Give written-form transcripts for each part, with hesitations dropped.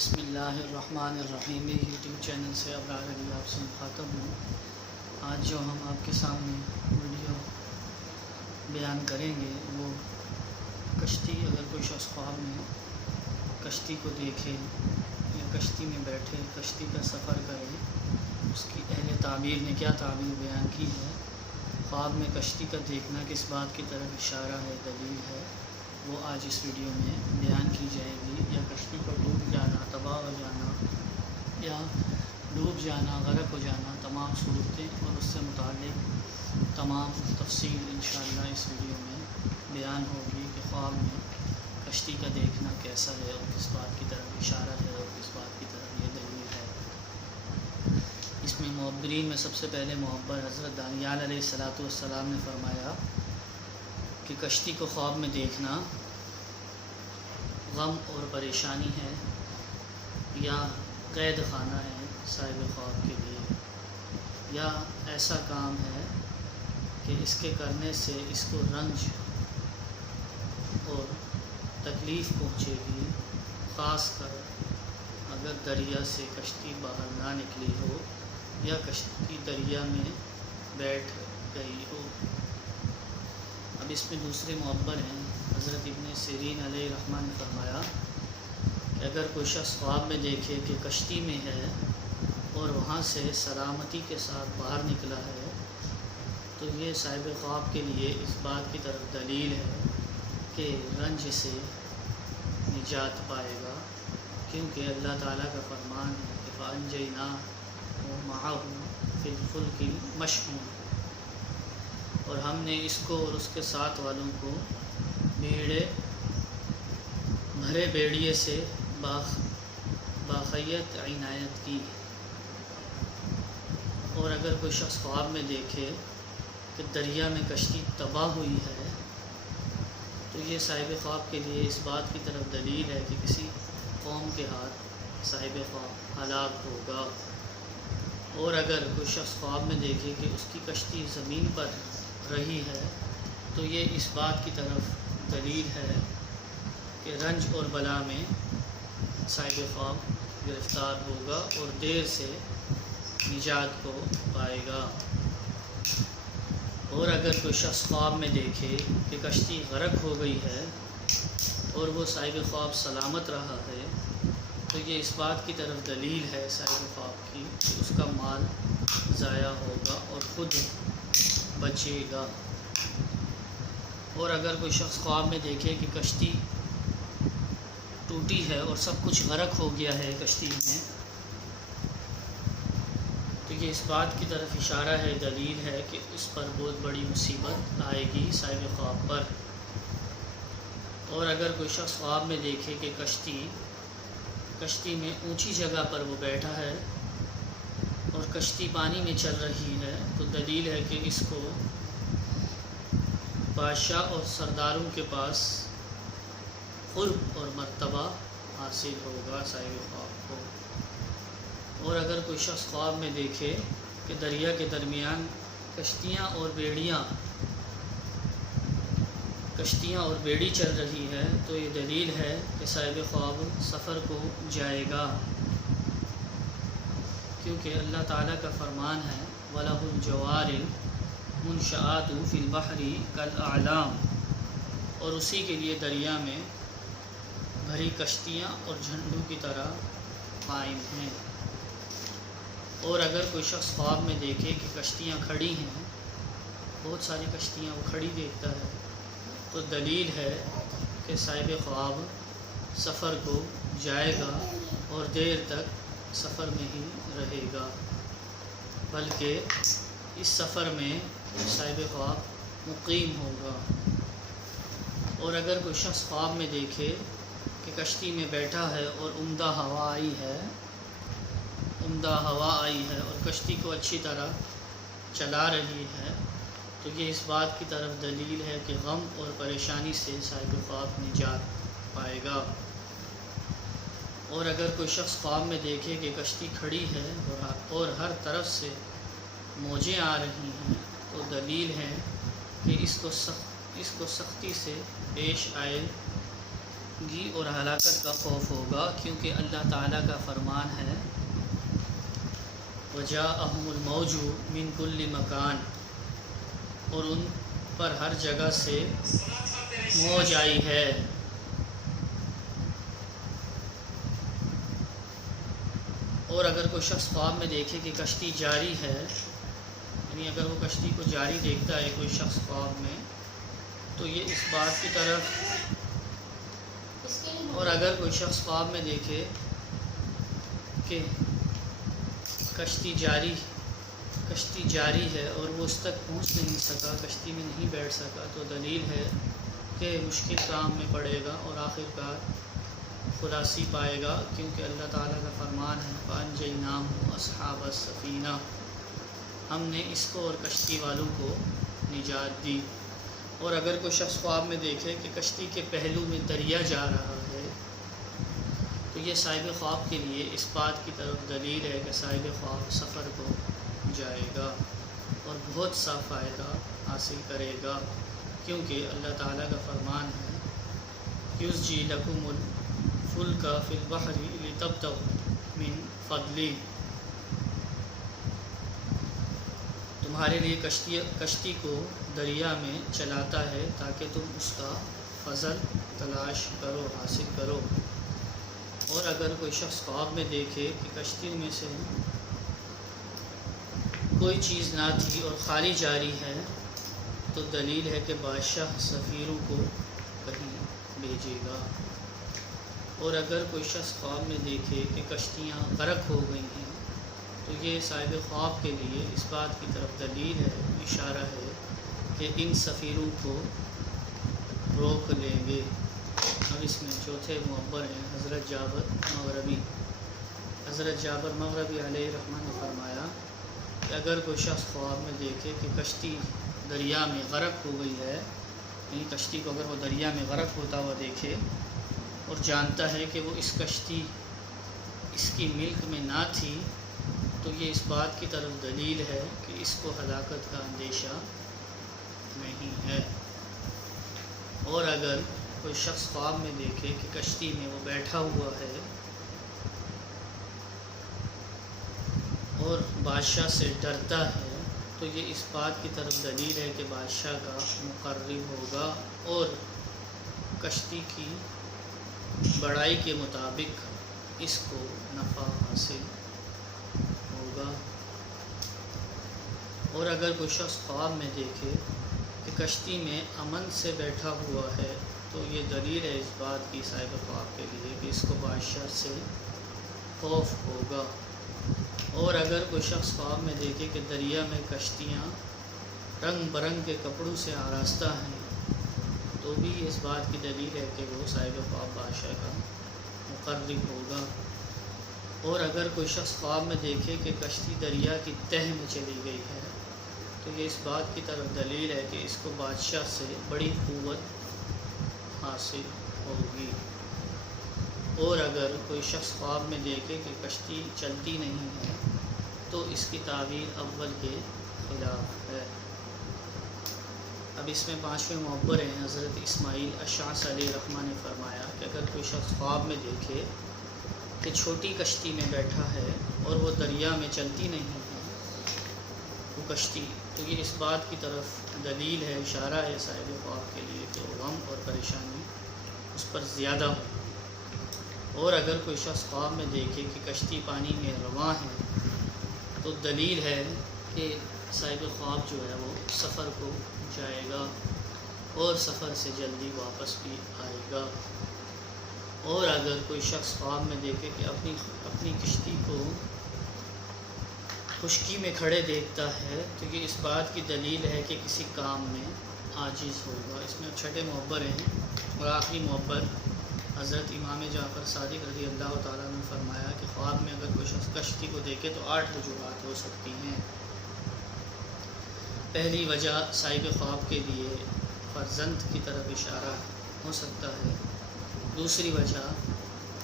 بسم اللہ الرحمن الرحیم یوٹیوب چینل سے ابرار علی آپ سے مخاطب ہوں۔ آج جو ہم آپ کے سامنے ویڈیو بیان کریں گے وہ کشتی، اگر کوئی شخص خواب میں کشتی کو دیکھے یا کشتی میں بیٹھے کشتی کا سفر کرے، اس کی اہل تعبیر نے کیا تعبیر بیان کی ہے، خواب میں کشتی کا دیکھنا کس بات کی طرف اشارہ ہے، دلیل ہے، وہ آج اس ویڈیو میں بیان کی جائے گی۔ یا کشتی کا ڈوب جانا، تباہ ہو جانا یا ڈوب جانا، غرق ہو جانا، تمام صورتیں اور اس سے متعلق تمام تفصیل انشاءاللہ اس ویڈیو میں بیان ہوگی کہ خواب میں کشتی کا دیکھنا کیسا ہے اور کس بات کی طرف اشارہ ہے اور کس بات کی طرف یہ دلیل ہے۔ اس میں معبرین میں سب سے پہلے معبر حضرت دانیال علیہ السلام نے فرمایا کہ کشتی کو خواب میں دیکھنا غم اور پریشانی ہے یا قید خانہ ہے صاحب خواب کے لیے، یا ایسا کام ہے کہ اس کے کرنے سے اس کو رنج اور تکلیف پہنچے گی، خاص کر اگر دریا سے کشتی باہر نہ نکلی ہو یا کشتی دریا میں بیٹھ گئی ہو۔ اب اس میں دوسرے معبر ہیں، حضرت ابن سیرین علیہ الرحمہ نے فرمایا کہ اگر کوئی شخص خواب میں دیکھے کہ کشتی میں ہے اور وہاں سے سلامتی کے ساتھ باہر نکلا ہے تو یہ صاحب خواب کے لیے اس بات کی طرف دلیل ہے کہ رنج سے نجات پائے گا، کیونکہ اللہ تعالیٰ کا فرمان ہے کہ فَأَنجَيْنَاهُ وَمَعَهُ فِي الْفُلْكِ الْمَشْحُونِ، اور ہم نے اس کو اور اس کے ساتھ والوں کو بھرے بیڑیے سے باخیت عنایت کی۔ اور اگر کوئی شخص خواب میں دیکھے کہ دریا میں کشتی تباہ ہوئی ہے تو یہ صاحب خواب کے لیے اس بات کی طرف دلیل ہے کہ کسی قوم کے ہاتھ صاحب خواب ہلاک ہوگا۔ اور اگر کوئی شخص خواب میں دیکھے کہ اس کی کشتی زمین پر رہی ہے تو یہ اس بات کی طرف دلیل ہے کہ رنج اور بلا میں صاحب خواب گرفتار ہوگا اور دیر سے نجات کو پائے گا۔ اور اگر کوئی شخص خواب میں دیکھے کہ کشتی غرق ہو گئی ہے اور وہ صاحب خواب سلامت رہا ہے تو یہ اس بات کی طرف دلیل ہے صاحب خواب کی کہ اس کا مال ضائع ہوگا اور خود بچے گا۔ اور اگر کوئی شخص خواب میں دیکھے کہ کشتی ٹوٹی ہے اور سب کچھ غرق ہو گیا ہے کشتی میں تو یہ اس بات کی طرف اشارہ ہے، دلیل ہے کہ اس پر بہت بڑی مصیبت آئے گی صاحب خواب پر۔ اور اگر کوئی شخص خواب میں دیکھے کہ کشتی میں اونچی جگہ پر وہ بیٹھا ہے اور کشتی پانی میں چل رہی ہے تو دلیل ہے کہ اس کو بادشاہ اور سرداروں کے پاس قرب اور مرتبہ حاصل ہوگا صاحب خواب کو۔ اور اگر کوئی شخص خواب میں دیکھے کہ دریا کے درمیان کشتیاں اور بیڑی چل رہی ہے تو یہ دلیل ہے کہ صاحب خواب سفر کو جائے گا، کیونکہ اللہ تعالیٰ کا فرمان ہے وَلَهُ الْجَوَارِ الْمُنشَآتُ فِي الْبَحْرِ كَالْأَعْلَامِ، اور اسی کے لیے دریا میں بھری کشتیاں اور جھنڈوں کی طرح قائم ہیں۔ اور اگر کوئی شخص خواب میں دیکھے کہ کشتیاں کھڑی ہیں، بہت ساری کشتیاں وہ کھڑی دیکھتا ہے تو دلیل ہے کہ صاحب خواب سفر کو جائے گا اور دیر تک سفر میں ہی رہے گا، بلکہ اس سفر میں صاحب خواب مقیم ہوگا۔ اور اگر کوئی شخص خواب میں دیکھے کہ کشتی میں بیٹھا ہے اور عمدہ ہوا آئی ہے اور کشتی کو اچھی طرح چلا رہی ہے تو یہ اس بات کی طرف دلیل ہے کہ غم اور پریشانی سے صاحب خواب نجات پائے گا۔ اور اگر کوئی شخص خواب میں دیکھے کہ کشتی کھڑی ہے اور ہر طرف سے موجیں آ رہی ہیں تو دلیل ہے کہ اس کو سختی سے پیش آئے گی اور ہلاکت کا خوف ہوگا، کیونکہ اللہ تعالیٰ کا فرمان ہے وَجَاءَهُمُ الْمَوْجُ مِنْ كُلِّ مَكَانٍ، اور ان پر ہر جگہ سے موج آئی ہے۔ اور اگر کوئی شخص خواب میں دیکھے کہ کشتی جاری ہے، یعنی اگر وہ کشتی کو جاری دیکھتا ہے کوئی شخص خواب میں، تو یہ اس بات کی طرف، اور اگر کوئی شخص خواب میں دیکھے کہ کشتی جاری ہے اور وہ اس تک پہنچ نہیں سکا، کشتی میں نہیں بیٹھ سکا، تو دلیل ہے کہ مشکل کام میں پڑے گا اور آخرکار خلاصی پائے گا، کیونکہ اللہ تعالیٰ کا فرمان ہے فَأَنجَيْنَاهُ وَأَصْحَابَ السَّفِينَةِ، ہم نے اس کو اور کشتی والوں کو نجات دی۔ اور اگر کوئی شخص خواب میں دیکھے کہ کشتی کے پہلو میں دریا جا رہا ہے، تو یہ صاحب خواب کے لیے اس بات کی طرف دلیل ہے کہ صاحب خواب سفر کو جائے گا اور بہت سا فائدہ حاصل کرے گا، کیونکہ اللہ تعالیٰ کا فرمان ہے یُزْجِي لَكُمُ الْفُلْكَ فِي الْبَحْرِ لِتَبْتَغُوا مِنْ فَضْلِهِ، تمہارے لیے کشتی کو دریا میں چلاتا ہے تاکہ تم اس کا فضل تلاش کرو، حاصل کرو۔ اور اگر کوئی شخص خواب میں دیکھے کہ کشتیوں میں سے کوئی چیز نہ تھی اور خالی جاری ہے، تو دلیل ہے کہ بادشاہ سفیروں کو کہیں بھیجے گا۔ اور اگر کوئی شخص خواب میں دیکھے کہ کشتیاں غرق ہو گئی ہیں، تو یہ صاحب خواب کے لیے اس بات کی طرف دلیل ہے، اشارہ ہے کہ ان سفیروں کو روک لیں گے۔ اب اس میں چوتھے معبر ہیں حضرت جابر مغربی علیہ الرحمہ نے فرمایا کہ اگر کوئی شخص خواب میں دیکھے کہ کشتی دریا میں غرق ہو گئی ہے، یعنی کشتی کو اگر وہ دریا میں غرق ہوتا ہوا دیکھے اور جانتا ہے کہ وہ اس کشتی اس کی ملک میں نہ تھی، تو یہ اس بات کی طرف دلیل ہے کہ اس کو ہلاکت کا اندیشہ نہیں ہے۔ اور اگر کوئی شخص خواب میں دیکھے کہ کشتی میں وہ بیٹھا ہوا ہے اور بادشاہ سے ڈرتا ہے، تو یہ اس بات کی طرف دلیل ہے کہ بادشاہ کا مقرب ہوگا اور کشتی کی بڑائی کے مطابق اس کو نفع حاصل ہوگا۔ اور اگر کوئی شخص خواب میں دیکھے کہ کشتی میں امن سے بیٹھا ہوا ہے، تو یہ دلیل ہے اس بات کی صاحب خواب کے لیے کہ اس کو بادشاہ سے خوف ہوگا۔ اور اگر کوئی شخص خواب میں دیکھے کہ دریا میں کشتیاں رنگ برنگ کے کپڑوں سے آراستہ ہیں، تو بھی اس بات کی دلیل ہے کہ وہ صاحب خواب بادشاہ کا مقرب ہوگا۔ اور اگر کوئی شخص خواب میں دیکھے کہ کشتی دریا کی تہ میں چلی گئی ہے، تو یہ اس بات کی طرف دلیل ہے کہ اس کو بادشاہ سے بڑی قوت حاصل ہوگی۔ اور اگر کوئی شخص خواب میں دیکھے کہ کشتی چلتی نہیں ہے، تو اس کی تعبیر اول کے خلاف ہے۔ اب اس میں پانچویں معبر ہیں حضرت اسماعیل اشعث علیہ الرحمہ نے فرمایا کہ اگر کوئی شخص خواب میں دیکھے کہ چھوٹی کشتی میں بیٹھا ہے اور وہ دریا میں چلتی نہیں ہے وہ کشتی، تو یہ اس بات کی طرف دلیل ہے، اشارہ ہے صاحب خواب کے لیے کہ غم اور پریشانی اس پر زیادہ ہو۔ اور اگر کوئی شخص خواب میں دیکھے کہ کشتی پانی میں رواں ہے، تو دلیل ہے کہ صاحب خواب جو ہے وہ سفر کو جائے گا اور سفر سے جلدی واپس بھی آئے گا۔ اور اگر کوئی شخص خواب میں دیکھے کہ اپنی کشتی کو خشکی میں کھڑے دیکھتا ہے، تو یہ اس بات کی دلیل ہے کہ کسی کام میں عاجز ہوگا۔ اس میں چھٹے معبر ہیں اور آخری معبر حضرت امام جعفر صادق رضی اللہ تعالیٰ نے فرمایا کہ خواب میں اگر کوئی شخص کشتی کو دیکھے تو 8 وجوہات ہو سکتی ہیں۔ پہلی وجہ صاحب خواب کے لیے فرزند کی طرف اشارہ ہو سکتا ہے، دوسری وجہ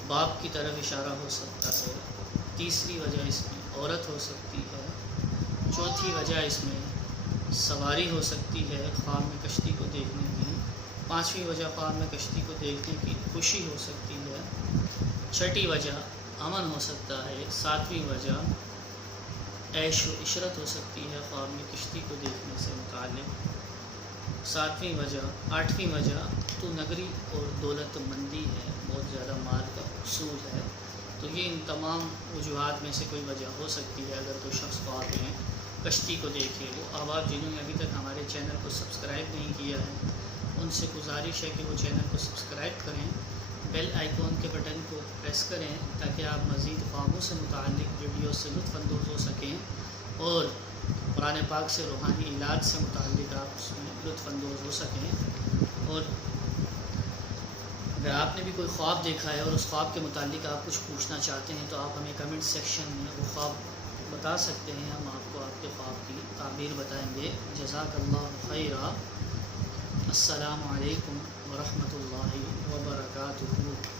باپ کی طرف اشارہ ہو سکتا ہے، تیسری وجہ اس میں عورت ہو سکتی ہے، چوتھی وجہ اس میں سواری ہو سکتی ہے خواب میں کشتی کو دیکھنے کی، 5ویں وجہ خواب میں کشتی کو دیکھنے کی خوشی ہو سکتی ہے۔ 6ٹھی وجہ امن ہو سکتا ہے۔ 7ویں وجہ عیش و عشرت ہو سکتی ہے خواب میں کشتی کو دیکھنے سے متعلق۔ 7ویں وجہ 8ویں وجہ تو نگری اور دولت مندی ہے، بہت زیادہ مال کا حصول ہے۔ تو یہ ان تمام وجوہات میں سے کوئی وجہ ہو سکتی ہے اگر کوئی شخص خواب میں کشتی کو دیکھے۔ وہ احباب جنہوں نے ابھی تک ہمارے چینل کو سبسکرائب نہیں کیا ہے ان سے گزارش ہے کہ وہ چینل کو سبسکرائب کریں، بیل آئیکن کے بٹن کو پریس کریں تاکہ آپ مزید خوابوں سے متعلق ویڈیو سے لطف اندوز ہو سکیں اور قرآن پاک سے روحانی علاج سے متعلق آپ اس میں لطف اندوز ہو سکیں۔ اور اگر آپ نے بھی کوئی خواب دیکھا ہے اور اس خواب کے متعلق آپ کچھ پوچھنا چاہتے ہیں تو آپ ہمیں کمنٹ سیکشن میں وہ خواب بتا سکتے ہیں، ہم آپ کو آپ کے خواب کی تعبیر بتائیں گے۔ جزاک اللہ خیرا۔ السلام علیکم ورحمۃ اللہ وبرکاتہ۔